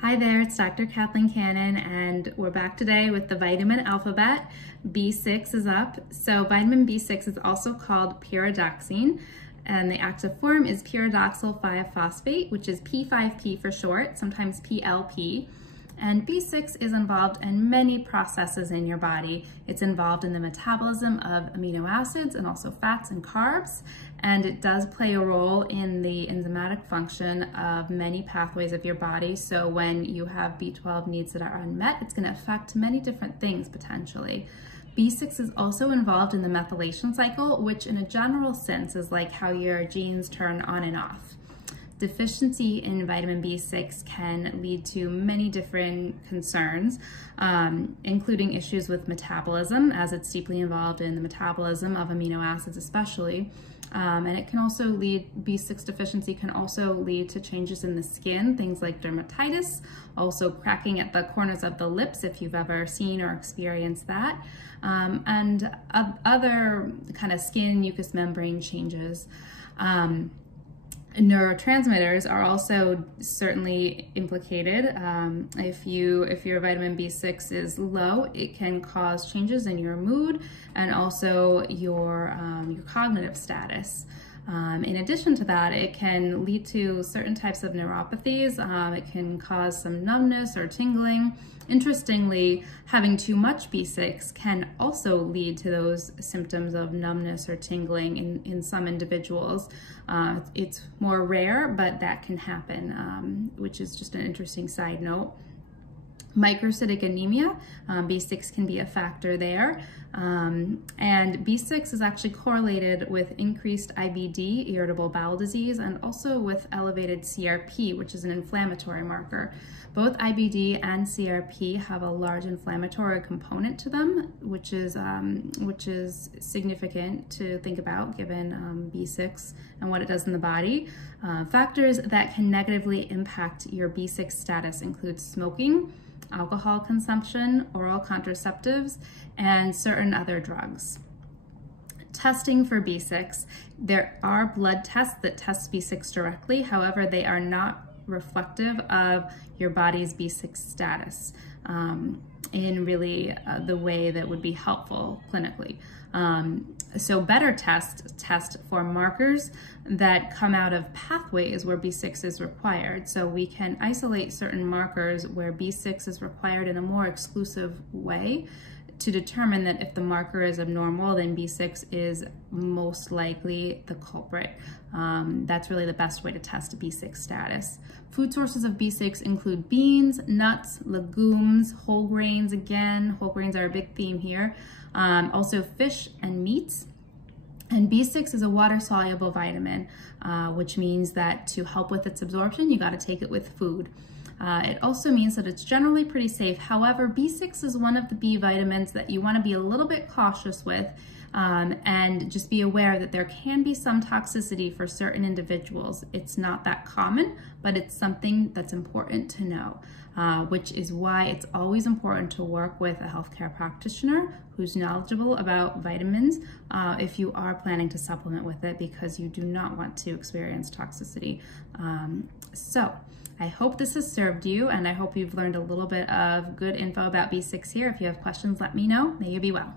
Hi there, it's Dr. Kathleen Cannon, and we're back today with the vitamin alphabet. B6 is up. So vitamin B6 is also called pyridoxine, and the active form is pyridoxal 5-phosphate, which is P5P for short, sometimes PLP. And B6 is involved in many processes in your body. It's involved in the metabolism of amino acids and also fats and carbs, and it does play a role in the enzymatic function of many pathways of your body. So when you have B12 needs that are unmet, it's going to affect many different things potentially. B6 is also involved in the methylation cycle, which in a general sense is like how your genes turn on and off. Deficiency in vitamin B6 can lead to many different concerns, including issues with metabolism, as it's deeply involved in the metabolism of amino acids especially. And it can also B6 deficiency can also lead to changes in the skin, things like dermatitis, also cracking at the corners of the lips if you've ever seen or experienced that, and other kind of skin mucous membrane changes. Neurotransmitters are also certainly implicated. If your vitamin B6 is low, it can cause changes in your mood and also your cognitive status. In addition to that, it can lead to certain types of neuropathies. It can cause some numbness or tingling. Interestingly, having too much B6 can also lead to those symptoms of numbness or tingling in some individuals. It's more rare, but that can happen, which is just an interesting side note. Microcytic anemia, B6 can be a factor there, and B6 is actually correlated with increased IBD, irritable bowel disease, and also with elevated CRP, which is an inflammatory marker. Both IBD and CRP have a large inflammatory component to them, which is significant to think about given B6 and what it does in the body. Factors that can negatively impact your B6 status include smoking, alcohol consumption, oral contraceptives, and certain other drugs. Testing for B6. There are blood tests that test B6 directly. However, they are not reflective of your body's B6 status in really the way that would be helpful clinically. So better test for markers that come out of pathways where B6 is required. So we can isolate certain markers where B6 is required in a more exclusive way to determine that if the marker is abnormal, then B6 is most likely the culprit. That's really the best way to test B6 status. Food sources of B6 include beans, nuts, legumes, whole grains. Again, whole grains are a big theme here. Also fish and meats. And B6 is a water-soluble vitamin, which means that to help with its absorption, you got to take it with food. It also means that it's generally pretty safe. However, B6 is one of the B vitamins that you want to be a little bit cautious with, and just be aware that there can be some toxicity for certain individuals. It's not that common, but it's something that's important to know, which is why it's always important to work with a healthcare practitioner who's knowledgeable about vitamins if you are planning to supplement with it, because you do not want to experience toxicity. So I hope this has served you, and I hope you've learned a little bit of good info about B6 here. If you have questions, let me know. May you be well.